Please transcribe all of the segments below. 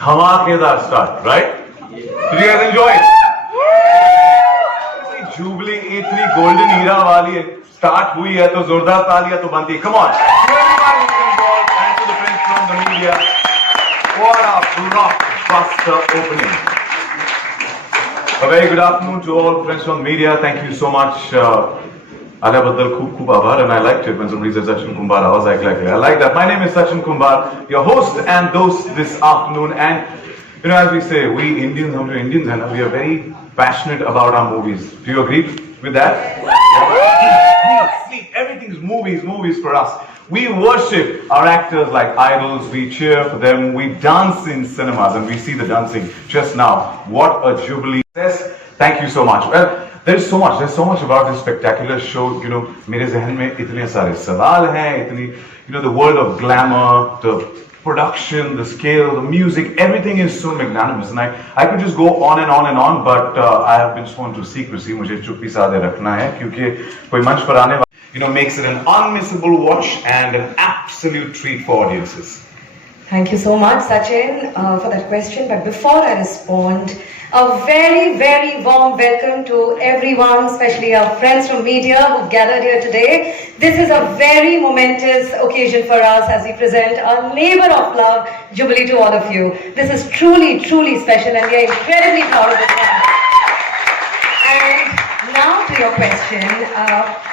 धमाकेदार start, right? Did you guys enjoy it? Jubilee इतनी golden era वाली है. Start हुई है तो जोरदार तालियां तो बनती है. Come on. To everybody who's involved and to the friends from the media. What a blockbuster opening. A very good afternoon to all friends from the media. Thank you so much. आल्याबद्दल खूप खूप आभार, and I liked it when somebody said Sachin Kumbar. I was like, I like that. My name is Sachin Kumbar, your host and host this afternoon. And you know, as we say, we Indians, and we are very passionate about our movies. Do you agree with that? Sleep, everything's movies for us. We worship our actors like idols. We cheer for them. We dance in cinemas, and we see the dancing just now. What a jubilee! Yes, thank you so much. Well, there's so much about this spectacular show. You know, मेरे ज़हन में इतने सारे सवाल हैं, इतनी, you know, the world of glamour, the production, the scale, the music, everything is so magnanimous, and I could just go on and on, but I have been sworn to secrecy. मुझे चुप्पी साधे रखना है, क्योंकि कोई मंच पर आने वाला, you know, makes it an unmissable watch and an absolute treat for audiences. Thank you so much, Sachin, for that question. But before I respond, a very, very warm welcome to everyone, especially our friends from media who've gathered here today. This is a very momentous occasion for us as we present our labor of love, Jubilee, to all of you. This is truly, truly special, and we are incredibly proud of this one. And now to your question,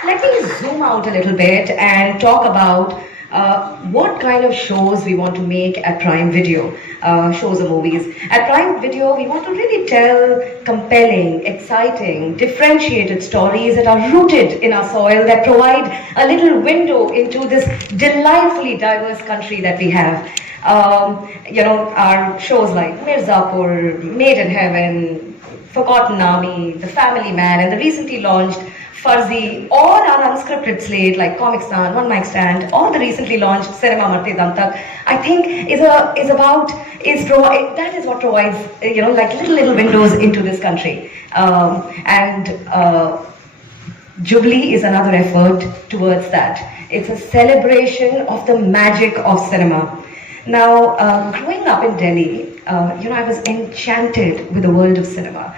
let me zoom out a little bit and talk about what kind of shows we want to make at Prime Video, shows or movies. At Prime Video, we want to really tell compelling, exciting, differentiated stories that are rooted in our soil, that provide a little window into this delightfully diverse country that we have. You know, our shows like Mirzapur, Made in Heaven, Forgotten Army, The Family Man, and the recently launched Farzi, or our unscripted slate like Comic Stand, One Mic Stand, or the recently launched Cinema Marte Dam Tak, I think that is what provides, you know, like little windows into this country. Jubilee is another effort towards that. It's a celebration of the magic of cinema. Now, growing up in Delhi, you know, I was enchanted with the world of cinema.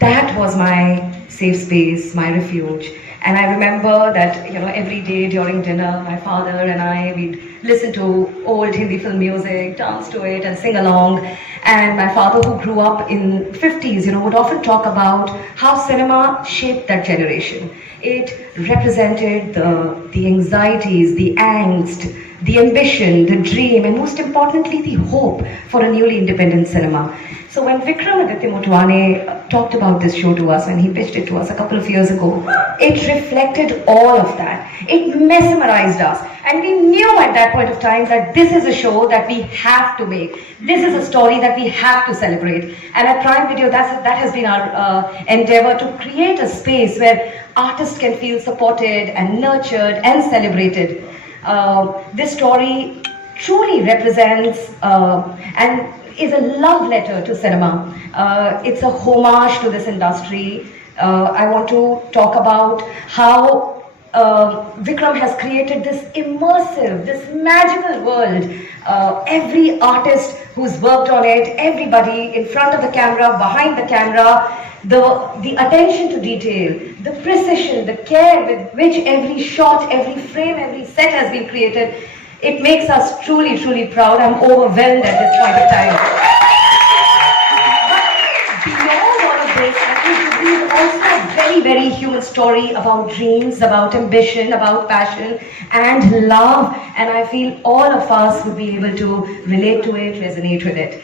That was my safe space, my refuge. And I remember that, you know, every day during dinner, my father and I, we'd listen to old Hindi film music, dance to it and sing along. And my father, who grew up in 50s, you know, would often talk about how cinema shaped that generation. It represented the anxieties, the angst, the ambition, the dream, and most importantly, the hope for a newly independent cinema. So when Vikramaditya Motawane talked about this show to us, when he pitched it to us a couple of years ago, it reflected all of that. It mesmerized us. And we knew at that point of time that this is a show that we have to make. This is a story that we have to celebrate. And at Prime Video, that has been our endeavor, to create a space where artists can feel supported and nurtured and celebrated. This story truly represents and is a love letter to cinema. It's a homage to this industry. I want to talk about how Vikram has created this immersive, this magical world. Every artist who's worked on it, everybody in front of the camera, behind the camera, the attention to detail, the precision, the care with which every shot, every frame, every set has been created, it makes us truly, truly proud. I'm overwhelmed at this point of time. But beyond all of this, I think Jubilee is also a very, very human story about dreams, about ambition, about passion and love. And I feel all of us would be able to relate to it, resonate with it.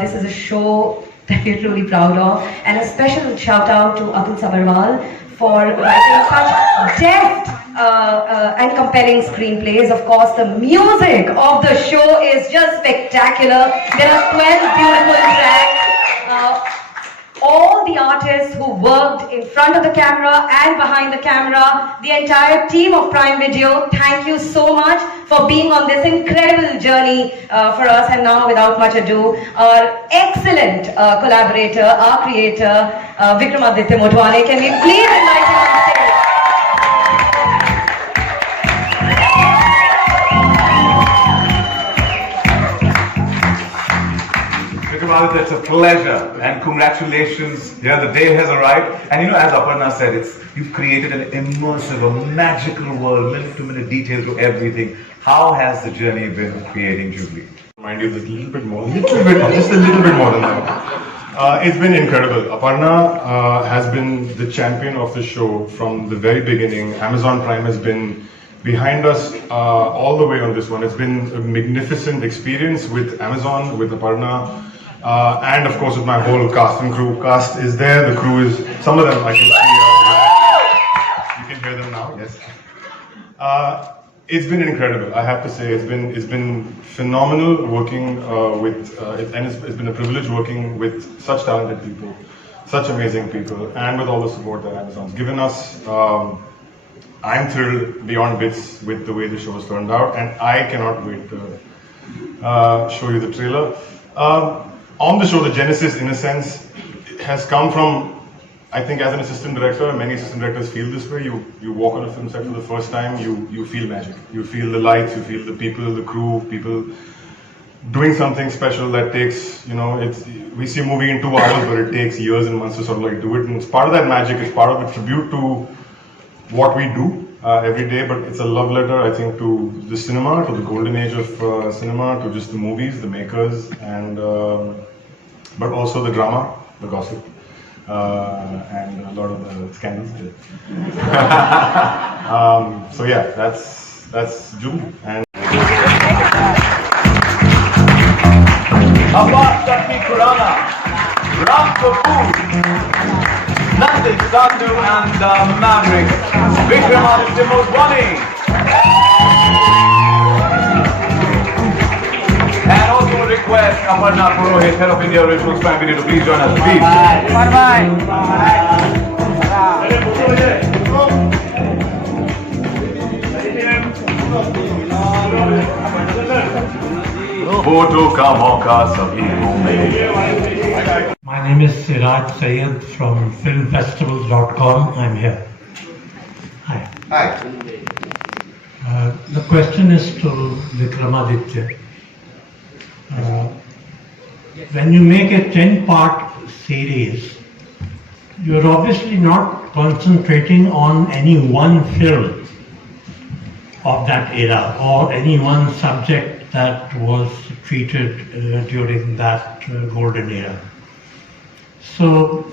This is a show that we're truly proud of. And a special shout out to Atul Sabarwal for writing such deft and compelling screenplays. Of course, the music of the show is just spectacular. There are 12 beautiful tracks. All the artists who worked in front of the camera and behind the camera, the entire team of Prime Video, thank you so much for being on this incredible journey for us. And now, without much ado, our excellent collaborator, our creator, Vikramaditya Motawane, can we please invite him on stage? Vikramaditya, it's a pleasure and congratulations. Yeah, the day has arrived. And as Aparna said, you've created an immersive, a magical world, minute-to-minute detail to everything. How has the journey been of creating Jubilee? Mind you, a little bit more, just a little bit more than that. It's been incredible. Aparna has been the champion of the show from the very beginning. Amazon Prime has been behind us all the way on this one. It's been a magnificent experience with Amazon, with Aparna, and of course with my whole cast and crew. Cast is there, the crew is, some of them I can see, you can hear them now, yes. It's been incredible, I have to say. It's been phenomenal working and it's been a privilege working with such talented people, such amazing people, and with all the support that Amazon's given us. I'm thrilled beyond bits with the way the show has turned out, and I cannot wait to show you the trailer. On the show, the genesis, in a sense, has come from, I think, as an assistant director, many assistant directors feel this way. You walk on a film set for the first time, you feel magic. You feel the lights, you feel the people, the crew, people doing something special that takes, we see a movie in 2 hours, but it takes years and months to sort of like do it. And it's part of that magic, it's part of a tribute to what we do every day, but it's a love letter, I think, to the cinema, to the golden age of cinema, to just the movies, the makers, and but also the drama, the gossip, and a lot of the scandals. So yeah, that's Jubilee. And Abbas Shakti Khurana, Ram Kapoor, Nandit Sandhu and Maverick, Vikramaditya Motawane. And also a request, Aparna Purohit, Head of India Rituals Prime Video, to please join us, please. Photo ka mauka sabhi ko mile. My name is Siraj Sayed from filmfestivals.com. I'm here. Hi. Hi. The question is to Vikramaditya. When you make a 10-part series, you're obviously not concentrating on any one film of that era or any one subject that was treated during that golden era. So,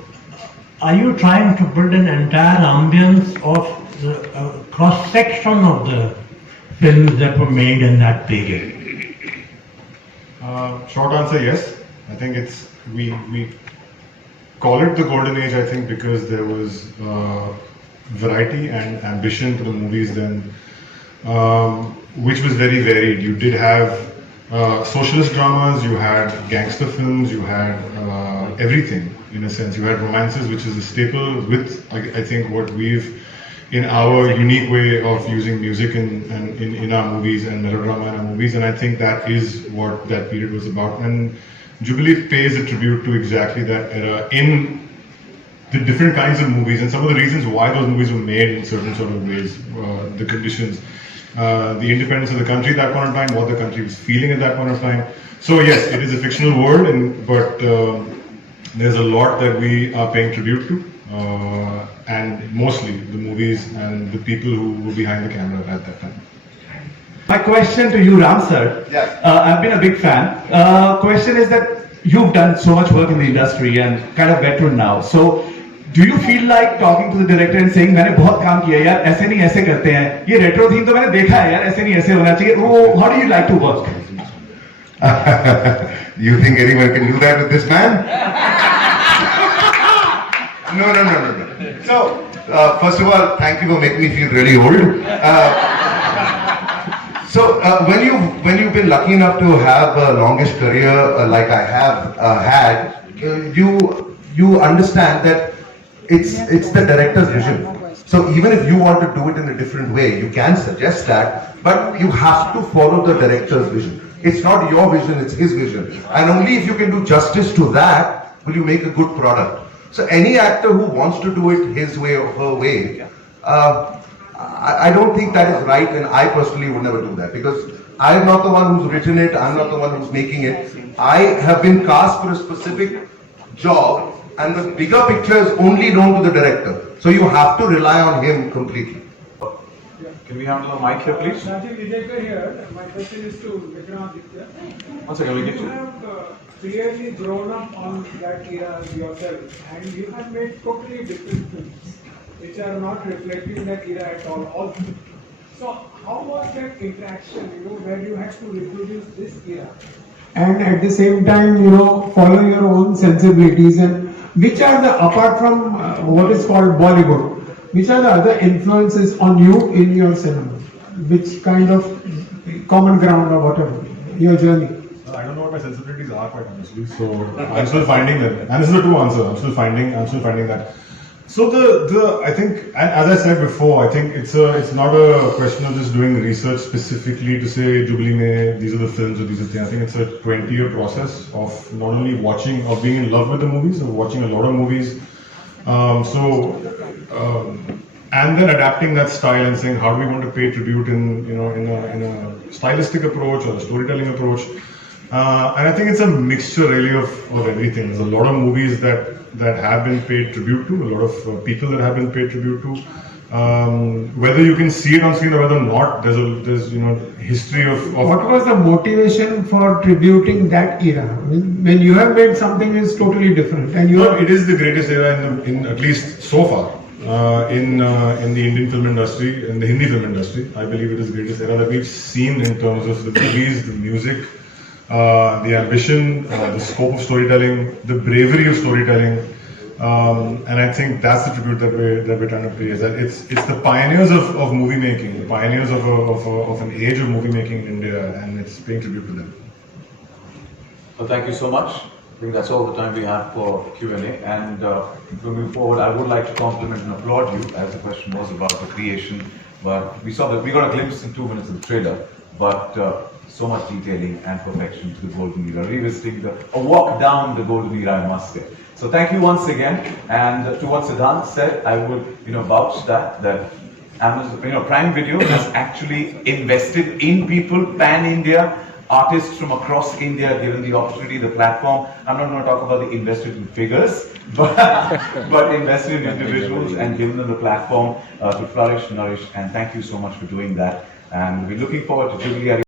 are you trying to build an entire ambience of the cross-section of the films that were made in that period? Short answer, yes. I think we call it the golden age, I think, because there was variety and ambition to the movies then, which was very varied. You did have socialist dramas, you had gangster films, you had everything, in a sense. You had romances, which is a staple with, I think, what we've, in our unique way of using music in our movies and melodrama in our movies, and I think that is what that period was about. And Jubilee pays a tribute to exactly that era in the different kinds of movies and some of the reasons why those movies were made in certain sort of ways, the conditions, the independence of the country at that point in time, what the country was feeling at that point in time. So yes, it is a fictional world, but there's a lot that we are paying tribute to, and mostly the movies and the people who were behind the camera at that time. My question to you, Ram sir. Yes. I've been a big fan. Question is that you've done so much work in the industry and kind of veteran now. So, do you feel like talking to the director and saying, मैंने बहुत काम किया यार, ऐसे नहीं ऐसे करते हैं. ये retro theme तो मैंने देखा है यार, ऐसे नहीं ऐसे होना चाहिए. वो, how do you like to work? You think anyone can do that with this man? No. So, first of all, thank you for making me feel really old. So when you've been lucky enough to have a longish career like I have had, you understand that it's the director's vision. So even if you want to do it in a different way, you can suggest that, but you have to follow the director's vision. It's not your vision, it's his vision. And only if you can do justice to that will you make a good product. So any actor who wants to do it his way or her way, I don't think that is right, and I personally would never do that, because I'm not the one who's written it, I'm not the one who's making it. I have been cast for a specific job, and the bigger picture is only known to the director. So you have to rely on him completely. Can we handle the mic here, please? Rajiv Vijayka here. My question is to Vikramaditya. One second, we get You you. have clearly grown up on that era yourself, and you have made totally different films, which are not reflecting that era at all. Also. So, how was that interaction? Where you had to reproduce this era, and at the same time, follow your own sensibilities, and which are the apart from what is called Bollywood. Which are the other influences on you in your cinema? Which kind of common ground or whatever, your journey? I don't know what my sensibilities are, quite honestly. So I'm still finding them. And this is the true answer. I'm still finding that. So I think, and as I said before, I think it's not a question of just doing research specifically to say Jubilee mein, these are the films or these are the things. I think it's a 20-year process of not only watching or being in love with the movies, of watching a lot of movies. And then adapting that style and saying how do we want to pay tribute in a stylistic approach or a storytelling approach. And I think it's a mixture really of everything. There's a lot of movies that have been paid tribute to, a lot of people that have been paid tribute to. Whether you can see it on screen or whether not, there's history of. What was the motivation for tributing that era? I mean, when you have made something is totally different, and It is the greatest era in at least so far in the Indian film industry, in the Hindi film industry. I believe it is the greatest era that we've seen in terms of the movies, the music, the ambition, the scope of storytelling, the bravery of storytelling. And I think that's the tribute that we're trying to pay. Is that it's the pioneers of movie making, the pioneers of an age of movie making in India, and it's paying tribute to them. Well, thank you so much. I think that's all the time we have for Q&A. And moving forward, I would like to compliment and applaud you, as the question was about the creation. But we got a glimpse in 2 minutes of the trailer, but so much detailing and perfection to the golden era, revisiting a walk down the golden era, I must say. So thank you once again. And to what Siddhant said, I would vouch that Amazon, Prime Video has actually invested in people pan-India. Artists from across India given the opportunity, the platform. I'm not going to talk about the invested in figures, but invested in individuals and given them the platform to flourish, nourish, and thank you so much for doing that. And we're looking forward to Jubilee.